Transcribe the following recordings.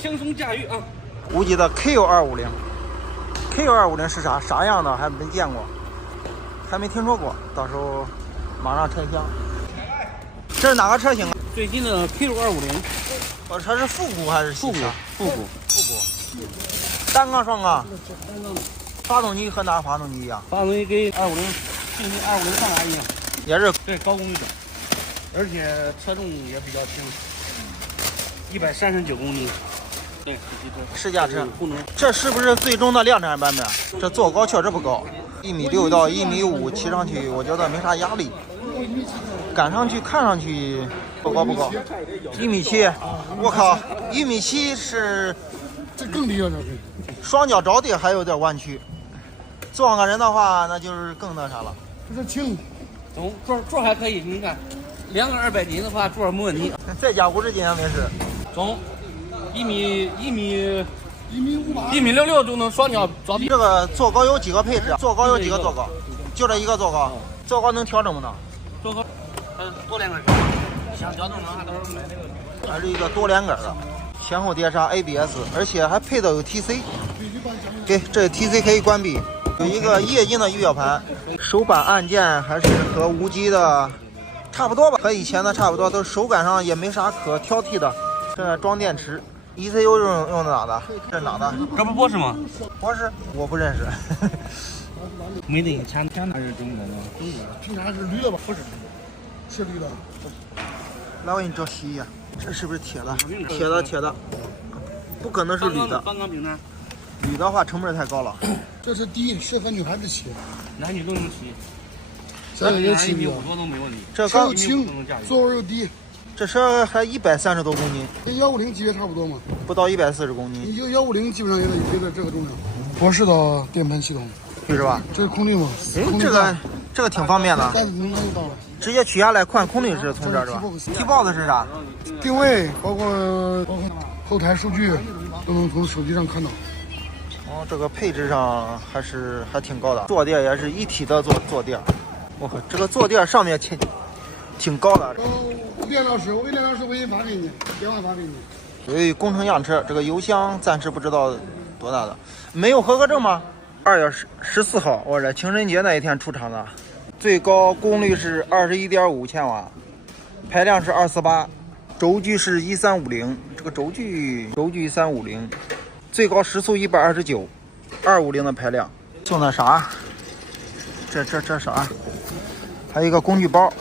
轻松驾驭啊。无极的 KU250，KU250是啥样的？还没见过，还没听说过，到时候马上拆箱。这是哪个车型啊？最近的 KU250，我车是复古还是复古？复古。单缸双缸？单缸的。发动机和哪个发动机一样？发动机跟250，进行250上来一样，也是对高功率的，而且车重也比较轻，139公斤。对，试驾车。不能。这是不是最终的量产版本？这座高确实不高，1.6米到1.5米，骑上去我觉得没啥压力。赶上去看上去不高，1.7米。我靠，1.7米是这更低了，这是。双脚着地还有点弯曲，坐个人的话那就是更那啥了。这是轻，座还可以，你看，2个200斤的话座没问题。再加50斤没事。总1米1.58米1.66米就能双脚着地。这个座高有几个配置？座高有几个座高？就这一个座高。座高能调整吗呢？座高，多连杆，想调整的话，到时候买那个。还是一个多连杆的，前后碟刹 ABS， 而且还配的有 TC。给这 TC 可以关闭，有一个液晶的仪表盘，手把按键还是和无极的差不多吧，和以前的差不多，都手感上也没啥可挑剔的。这装电池 ，ECU 用的哪的？这是哪的？这不波士吗？波士我不认识。没得前哪是中国的？平常是绿的吧？不是，是绿的。来，我给你照洗一下，这是不是铁的？铁的，不可能是铝的。钢饼呢？铝的话成本太高了。这是低，适合女孩子骑，男女都能骑。这个也骑1.5米多都没问题。这车又轻，座位又低。这车还130多公斤，跟150级别差不多嘛。不到140公斤。你就150基本上也得这个重量。博士的电盘系统，是吧？这是空滤嘛？这个挺方便的，但是能就到了。直接取下来换空滤是从这儿是吧？T-box 是啥？定位包括后台数据都能从手机上看到。哦，这个配置上还挺高的，坐垫也是一体的坐垫。我靠，这个坐垫上面挺高的。练老师，我给练老师微信发给你，电话发给你。由于工程样车，这个油箱暂时不知道多大的，没有合格证吗？2月14号，我这情人节那一天出厂的，最高功率是21.5千瓦，排量是248，轴距是1350，这个轴距1350，最高时速129，250的排量。就那啥，这啥？还有一个工具包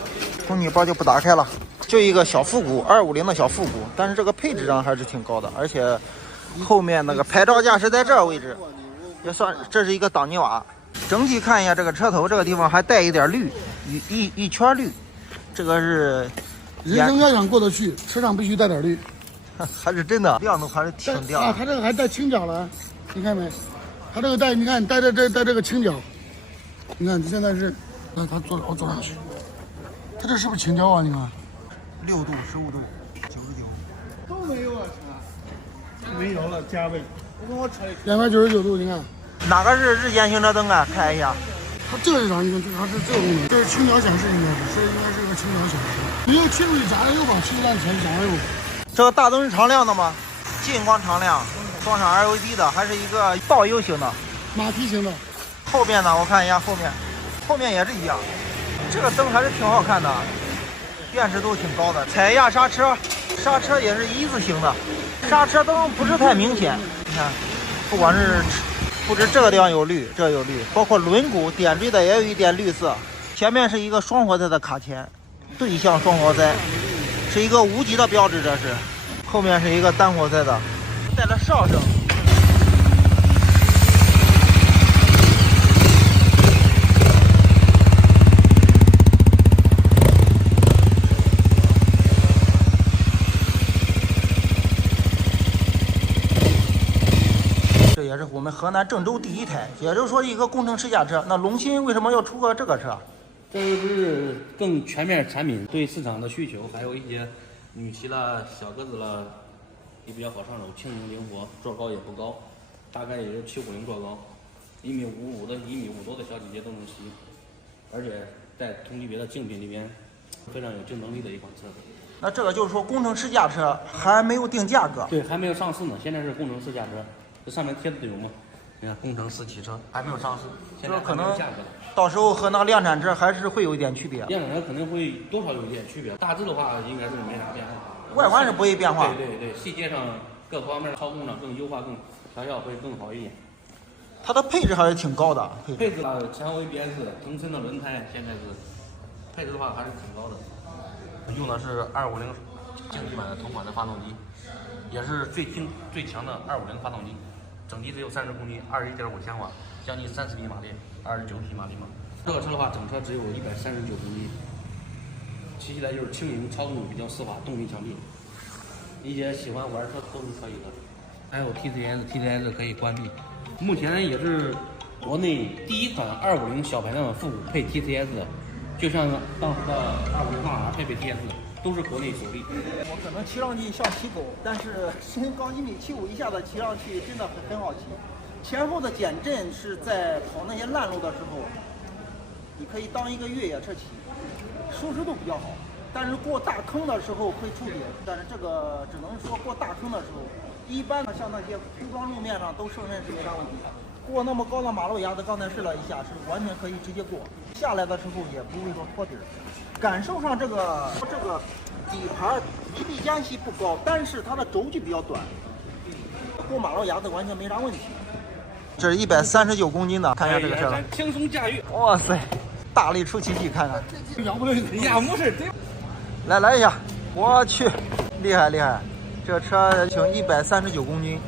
就不打开了。就一个小复古250的小复古，但是这个配置上还是挺高的，而且后面那个牌照架是在这位置，也算这是一个挡泥瓦。整体看一下这个车头这个地方还带一点绿，一圈绿，这个是人生要想过得去，车上必须带点绿，还是真的亮度还是挺亮啊。它这个还带倾角了，你看没？它这个带，你看带这个倾角，你看现在是，那它我坐上去，它这是不是倾角啊？你看。6度、15度、99都没有啊，车没有了，加位。我跟我车299度，你看哪个是日间行车灯啊？看一下，它这个是啥？你看它是这个功能，这是倾角显示，应该是个倾角显示。你又切入去加油吧，去烂前加油。这个大灯是常亮的吗？近光常亮，装上 LED 的，还是一个倒 U 型的，马蹄型的。后面呢？我看一下后面也是一样，这个灯还是挺好看的。辨识度挺高的，踩一下刹车也是一字形的，刹车灯不是太明显。你看，不止这个地方有绿，这有绿，包括轮毂点缀的也有一点绿色。前面是一个双活塞的卡钳，对向双活塞，是一个无极的标志，这是。后面是一个单活塞的，带了哨声。这也是我们河南郑州第一台，也就是说一个工程试驾车。那龙鑫为什么要出个这个车？这是更全面产品，对市场的需求，还有一些女骑了、小个子了，也比较好上手，轻盈灵活，座高也不高，大概也就750座高，1.55米的、1.5米多的小姐姐都能骑，而且在同级别的竞品里边非常有竞争力的一款车。那这个就是说工程试驾车还没有定价格。对，还没有上市呢，现在是工程试驾车，这上面贴的都有嘛。你看，工程师汽车还没有上市，现在可能还没有价格。到时候和那量产车还是会有一点区别。量产车可能会多少有一点区别，大致的话应该是没啥变化。外观是不会变化。对，细节上各方面操控上更优化、更调校会更好一点。它的配置还是挺高的。配置啊，前后 ABS， 同身的轮胎，现在是配置的话还是挺高的。用的是250竞技版的同款的发动机，也是最强的250发动机。整机只有30公斤，21.5千瓦，将近30匹马力，29匹马力嘛。这个车的话，整车只有139公斤，骑起来就是轻盈，操控比较丝滑，动力强劲。一些喜欢玩车都是可以的。还有 TCS 可以关闭。目前也是国内第一款250小排量复古配 TCS 的，就像当时的250放 R 配 TCS 的。都是国内首例。我可能骑上去像骑狗，但是身高1.75米以下的骑上去真的很好骑。前后的减震是在跑那些烂路的时候，你可以当一个越野车骑，舒适度比较好。但是过大坑的时候会出点，但是这个只能说过大坑的时候，一般的像那些铺装路面上都胜任是没啥问题。过那么高的马路牙子，刚才试了一下，是完全可以直接过。下来的时候也不会说拖底儿。感受上这个底盘离地间隙不高，但是它的轴距比较短，过马路牙子完全没啥问题。这是139公斤的，看一下这个车，轻松驾驭。哇塞，大力出奇迹，看看。呀，不是，来一下，我去，厉害！这车轻139公斤。